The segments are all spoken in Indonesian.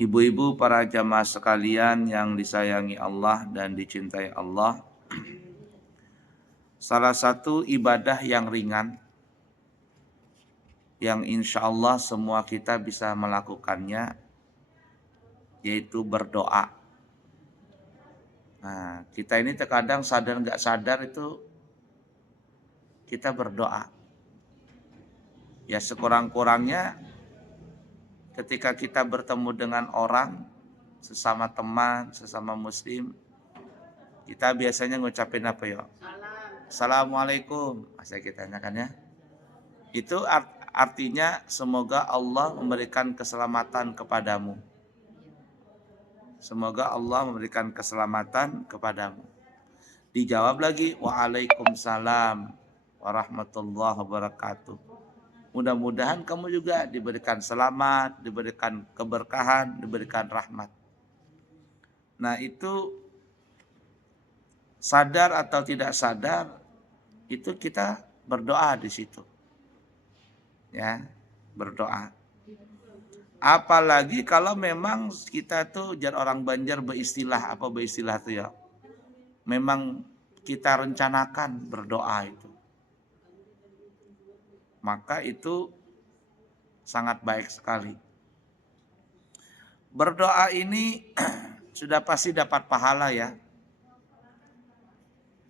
Ibu-ibu, para jamaah sekalian yang disayangi Allah dan dicintai Allah, salah satu ibadah yang ringan yang insya Allah semua kita bisa melakukannya yaitu berdoa. Nah, kita ini terkadang sadar nggak sadar itu kita berdoa. Ya sekurang-kurangnya ketika kita bertemu dengan orang, sesama teman, sesama muslim, kita biasanya ngucapin apa ya? Assalamualaikum. Saya kita tanyakan ya. Itu artinya semoga Allah memberikan keselamatan kepadamu. Semoga Allah memberikan keselamatan kepadamu. Dijawab lagi, waalaikumsalam warahmatullahi wabarakatuh. Mudah-mudahan kamu juga diberikan selamat, diberikan keberkahan, diberikan rahmat. Nah itu sadar atau tidak sadar, itu kita berdoa di situ. Ya, berdoa. Apalagi kalau memang kita tuh jar orang Banjar beristilah tuh ya. Memang kita rencanakan berdoa itu. Maka itu sangat baik sekali. Berdoa ini sudah pasti dapat pahala ya.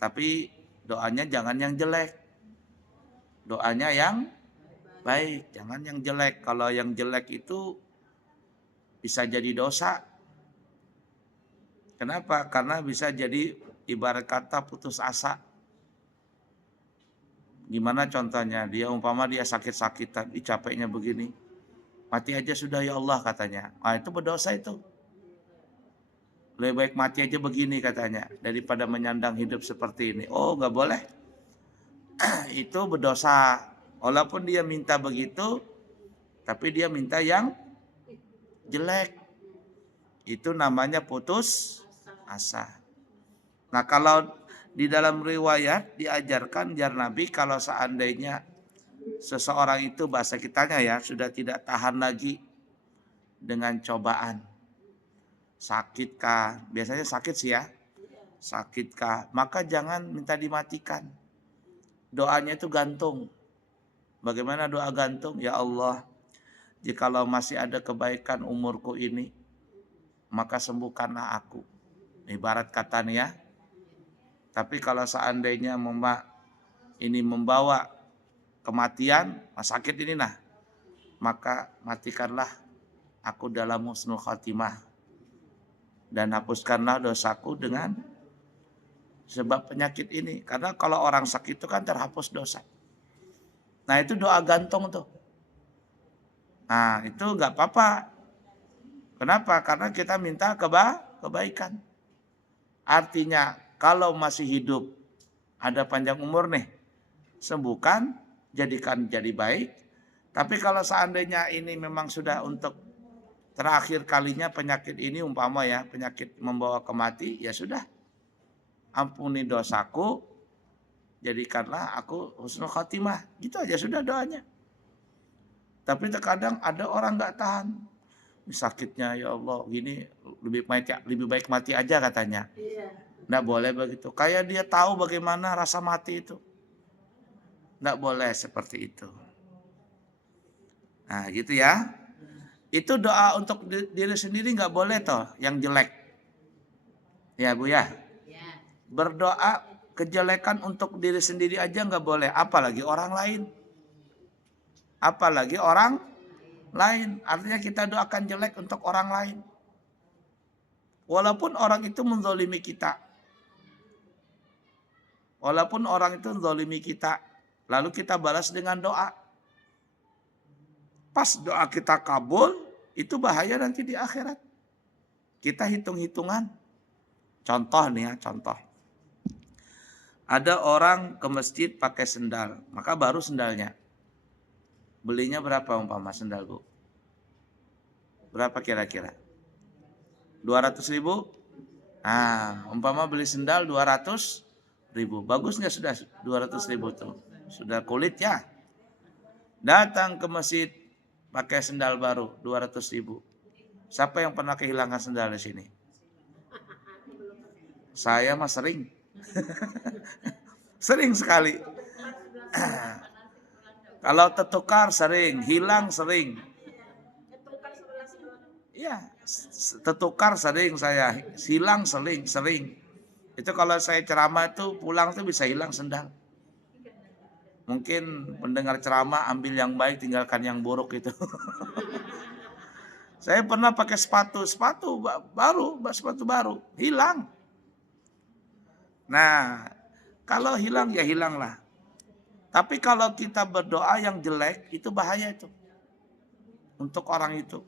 Tapi doanya jangan yang jelek. Doanya yang baik, jangan yang jelek. Kalau yang jelek itu bisa jadi dosa. Kenapa? Karena bisa jadi ibarat kata putus asa. Gimana contohnya? Dia umpama dia sakit-sakitan, capeknya begini. Mati aja sudah ya Allah katanya. Ah itu berdosa itu. Lebih baik mati aja begini katanya daripada menyandang hidup seperti ini. Oh nggak boleh. Itu berdosa. Walaupun dia minta begitu, tapi dia minta yang jelek. Itu namanya putus asa. Nah kalau di dalam riwayat diajarkan jar Nabi kalau seandainya seseorang itu bahasa kitanya ya sudah tidak tahan lagi dengan cobaan. Sakitkah? Biasanya sakit sih ya. Sakitkah? Maka jangan minta dimatikan. Doanya itu gantung. Bagaimana doa gantung? Ya Allah, jikalau masih ada kebaikan umurku ini, maka sembuhkanlah aku. Ibarat kata nih ya. Tapi kalau seandainya ini membawa kematian, sakit ini nah, maka matikanlah aku dalam husnul khatimah dan hapuskanlah dosaku dengan sebab penyakit ini. Karena kalau orang sakit itu kan terhapus dosa. Nah itu doa gantung tuh. Nah itu nggak apa-apa. Kenapa? Karena kita minta kebaikan. Artinya kalau masih hidup, ada panjang umur nih, sembuhkan, jadikan jadi baik. Tapi kalau seandainya ini memang sudah untuk terakhir kalinya penyakit ini umpama ya, penyakit membawa kemati, ya sudah. Ampuni dosaku, jadikanlah aku husnul khatimah. Gitu aja sudah doanya. Tapi terkadang ada orang nggak tahan. Sakitnya ya Allah, gini lebih baik mati aja katanya. Nggak boleh begitu. Kayak dia tahu bagaimana rasa mati itu. Nggak boleh seperti itu. Nah gitu ya. Itu doa untuk diri sendiri nggak boleh toh yang jelek. Ya Bu ya. Berdoa kejelekan untuk diri sendiri aja nggak boleh. Apalagi orang lain. Apalagi orang lain. Artinya kita doakan jelek untuk orang lain. Walaupun orang itu menzolimi kita. Walaupun orang itu menzolimi kita. Lalu kita balas dengan doa. Pas doa kita kabul, itu bahaya nanti di akhirat. Kita hitung-hitungan. Contoh nih ya, contoh. Ada orang ke masjid pakai sendal, maka baru sendalnya. Belinya berapa umpama sendal Bu? Berapa kira-kira? 200.000? Nah, umpama beli sendal 200.000. Bagus nggak sudah 200.000 tuh? Sudah kulit ya. Datang ke masjid pakai sendal baru 200.000. Siapa yang pernah kehilangan sendal di sini? Saya mah sering. Sering sekali. Kalau tertukar sering, hilang sering. Iya, tertukar sering saya, hilang sering. Itu kalau saya ceramah itu pulang tuh bisa hilang sendal. Mungkin pendengar ceramah ambil yang baik, tinggalkan yang buruk itu. Saya pernah pakai sepatu baru, hilang. Nah, kalau hilang ya hilanglah. Tapi kalau kita berdoa yang jelek, itu bahaya itu. Untuk orang itu.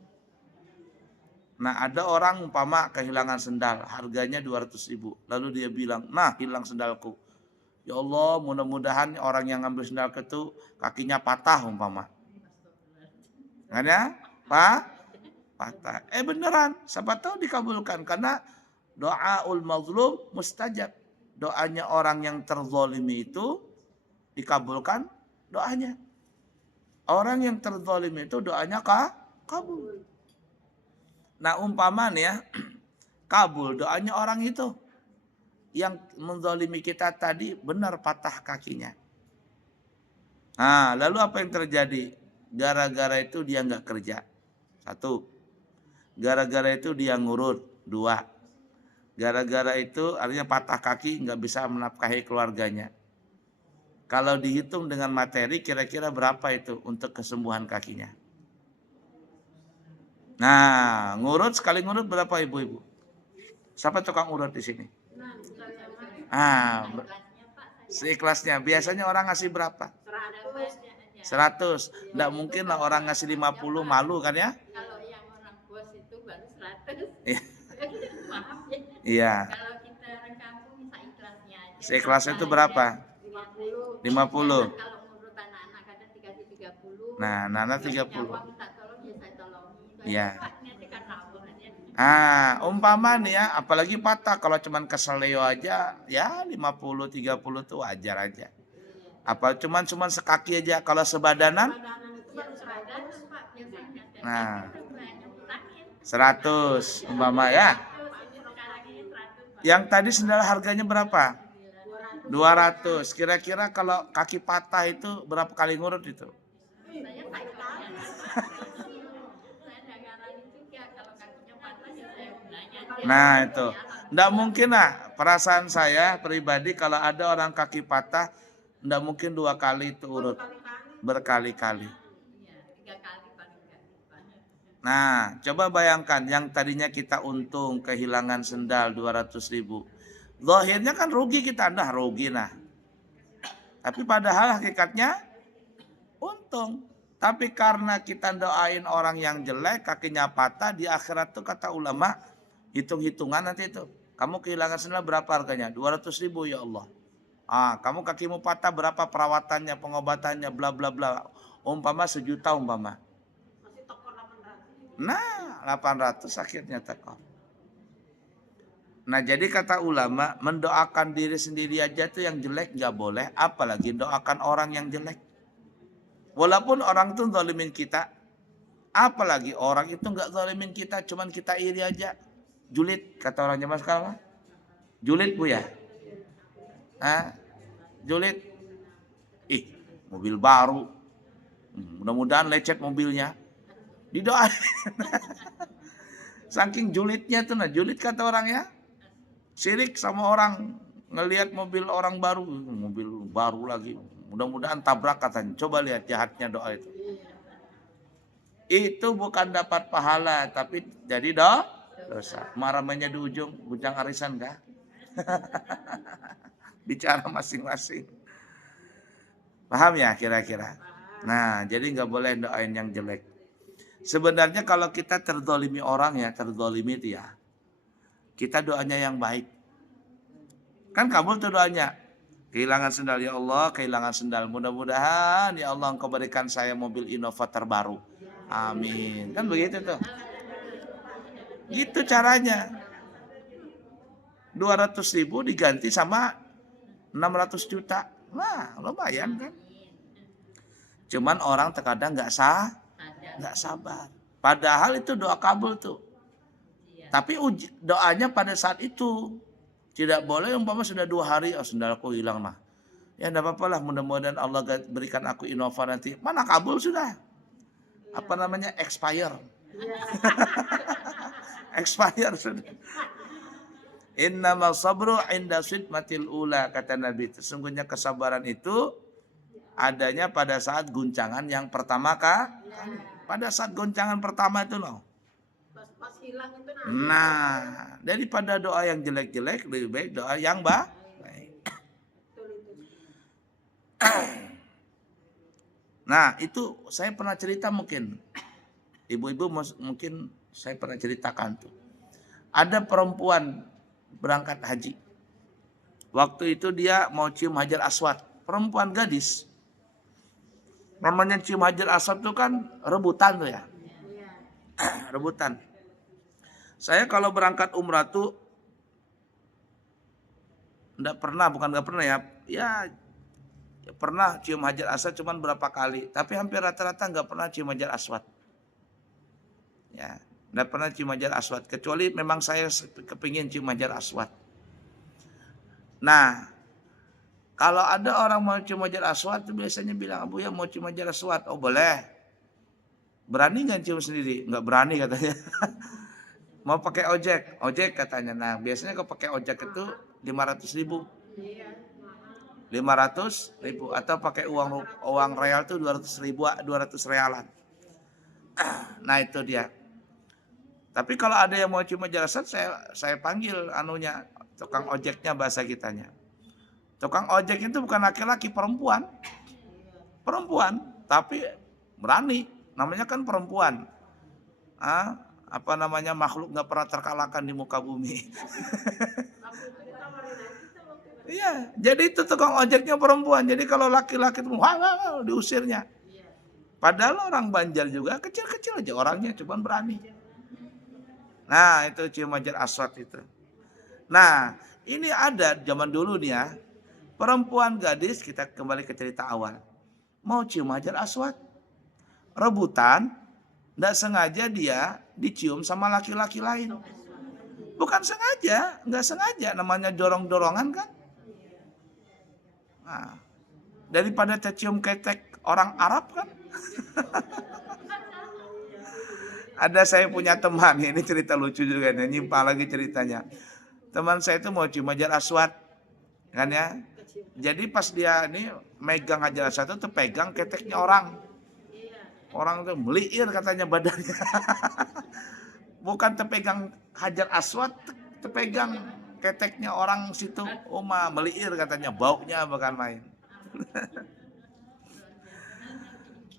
Nah, ada orang umpama kehilangan sendal, harganya 200.000. Lalu dia bilang, nah hilang sendalku. Ya Allah, mudah-mudahan orang yang ngambil sendalku itu kakinya patah umpama. Kan ya? Patah. Beneran, siapa tahu dikabulkan. Karena doaul mazlum mustajab. Doanya orang yang terzolimi itu dikabulkan doanya. Orang yang terzolimi itu doanya kabul. Nah umpama nih ya, kabul doanya orang itu. Yang menzalimi kita tadi benar patah kakinya. Nah lalu apa yang terjadi? Gara-gara itu dia nggak kerja. 1. Gara-gara itu dia ngurut. 2. Gara-gara itu artinya patah kaki nggak bisa menafkahi keluarganya. Kalau dihitung dengan materi kira-kira berapa itu untuk kesembuhan kakinya? Nah, sekali ngurut berapa ibu-ibu? Siapa tukang urut di sini? Seikhlasnya. Biasanya orang ngasih berapa? 100. Nggak mungkin lah orang ngasih 50, malu kan ya? Kalau yang orang bos itu baru 100. Maaf ya. Iya. Kalau kita orang kampung seikhlasnya aja. Seikhlasnya itu berapa? 50. Kalau ngurut anak-anak kadang dikasih 30. Nah, Nana 30. Minta tolong ya saya tolongi. Iya. Aja. Umpama nih ya, apalagi patah kalau cuman keseleo aja, ya 50, 30 tuh wajar aja. Apa cuman sekaki aja, kalau sebadanan? Nah, 100 umpama ya. Yang tadi sendal harganya berapa? 200. Kira-kira kalau kaki patah itu berapa kali ngurut itu? Nah itu, nggak mungkin lah. Perasaan saya pribadi kalau ada orang kaki patah, nggak mungkin 2 kali itu urut, berkali-kali. Nah, coba bayangkan yang tadinya kita untung kehilangan sendal 200.000. Zahirnya kan rugi kita, rugi nah. Tapi padahal hakikatnya untung. Tapi karena kita doain orang yang jelek, kakinya patah, di akhirat tuh kata ulama, hitung-hitungan nanti itu. Kamu kehilangan sendal berapa harganya? 200.000 ya Allah. Kamu kakimu patah berapa perawatannya, pengobatannya, bla bla bla. Umpama 1 juta umpama. Nah, 800 akhirnya tekor. Nah, jadi kata ulama, mendoakan diri sendiri aja tuh yang jelek nggak boleh, apalagi doakan orang yang jelek. Walaupun orang itu zalimin kita, apalagi orang itu nggak zalimin kita, cuman kita iri aja. Julid, kata orang zaman sekarang. Julid bu ya? Julid. Mobil baru. Mudah-mudahan lecet mobilnya. Didoain. Saking julidnya tuh, julid kata orang ya. Sirik sama orang ngelihat mobil orang baru, mobil baru lagi. Mudah-mudahan tabrak katanya. Coba lihat jahatnya doa itu. Itu bukan dapat pahala, tapi jadi dosa. Maramanya di ujung bujang arisan kah? Bicara masing-masing. Paham ya kira-kira? Nah, jadi nggak boleh doain yang jelek. Sebenarnya kalau kita terzolimi orang ya, terzolimi itu ya, kita doanya yang baik. Kan kabul tuh doanya. Kehilangan sendal ya Allah, kehilangan sendal. Mudah-mudahan ya Allah engkau berikan saya mobil Innova terbaru. Amin. Kan begitu tuh. Gitu caranya. 200.000 diganti sama 600 juta. Nah, lumayan kan. Cuman orang terkadang nggak sabar. Padahal itu doa kabul tuh. Tapi doanya pada saat itu. Tidak boleh umpama sudah 2 hari, oh sendalku hilang mah. Ya enggak apa-apa lah, mudah-mudahan Allah berikan aku Innova nanti. Mana kabul sudah. Apa namanya? Expire. Expire sudah. Innamal sabru inda sidmatil ula, kata Nabi. Sesungguhnya kesabaran itu adanya pada saat guncangan yang pertama kah? Pada saat guncangan pertama itu loh. Pas hilang itu Nah, daripada doa yang jelek-jelek lebih baik doa yang baik. Nah, itu saya pernah cerita mungkin. Ibu-ibu mungkin saya pernah ceritakan tuh. Ada perempuan berangkat haji. Waktu itu dia mau cium Hajar Aswad. Perempuan gadis. Namanya cium Hajar Aswad itu kan rebutan tuh ya. Rebutan. Saya kalau berangkat umrah tuh nggak pernah ya. Ya pernah cium Hajar Aswad cuman berapa kali. Tapi hampir rata-rata nggak pernah cium Hajar Aswad. Ya, nggak pernah cium Hajar Aswad. Kecuali memang saya kepingin cium Hajar Aswad. Nah, kalau ada orang mau cium Hajar Aswad tuh biasanya bilang, Abu ya mau cium Hajar Aswad. Oh boleh. Berani nggak cium sendiri? Nggak berani katanya. Mau pakai ojek katanya. Nah biasanya kalau pakai ojek itu 500.000. 500.000 atau pakai uang real tuh 200.000, 200 realan. Nah itu dia. Tapi kalau ada yang mau cuma jelasan, saya panggil anunya, tukang ojeknya bahasa kitanya. Tukang ojek itu bukan laki-laki, perempuan. Tapi berani. Namanya kan perempuan. Apa namanya, makhluk nggak pernah terkalahkan di muka bumi. Iya, jadi itu tukang ojeknya perempuan. Jadi kalau laki-laki itu diusirnya. Padahal orang Banjar juga kecil-kecil aja orangnya, cuman berani. Nah itu cium Hajar Aswad itu. Nah ini ada zaman dulu nih ya. Perempuan gadis, kita kembali ke cerita awal. Mau cium Hajar Aswad. Rebutan, nggak sengaja dia dicium sama laki-laki lain. Bukan sengaja, nggak sengaja, namanya dorong-dorongan kan. Nah, daripada tercium ketek orang Arab kan. Ada saya punya teman, ini cerita lucu juga nih, nyimpang lagi ceritanya. Teman saya itu mau cium Hajar Aswad, kan ya. Jadi pas dia ini megang Hajar Aswad itu pegang keteknya orang. Orang itu meliir katanya badannya. Bukan terpegang Hajar Aswad, terpegang keteknya orang situ. Meliir katanya, baunya bukan main.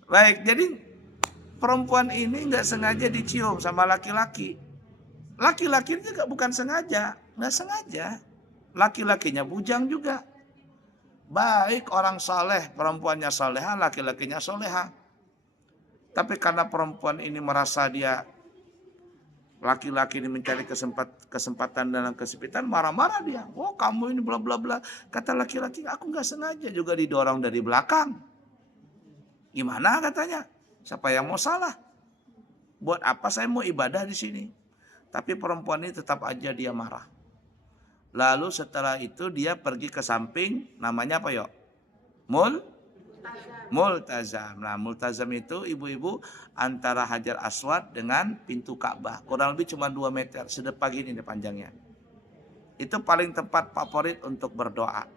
Baik, jadi perempuan ini nggak sengaja dicium sama laki-laki. Laki-laki juga bukan sengaja, nggak sengaja. Laki-lakinya bujang juga. Baik orang saleh, perempuannya soleha, laki-lakinya soleha. Tapi karena perempuan ini merasa dia laki-laki ini mencari kesempatan dalam kesempitan, marah-marah dia. Oh kamu ini bla bla bla. Kata laki-laki, aku nggak sengaja, juga didorong dari belakang. Gimana katanya? Siapa yang mau salah? Buat apa saya mau ibadah di sini? Tapi perempuan ini tetap aja dia marah. Lalu setelah itu dia pergi ke samping, namanya apa yuk? Multazam. Nah, multazam itu ibu-ibu antara Hajar Aswad dengan pintu Ka'bah. Kurang lebih cuma 2 meter, sedepah gini panjangnya. Itu paling tempat favorit untuk berdoa.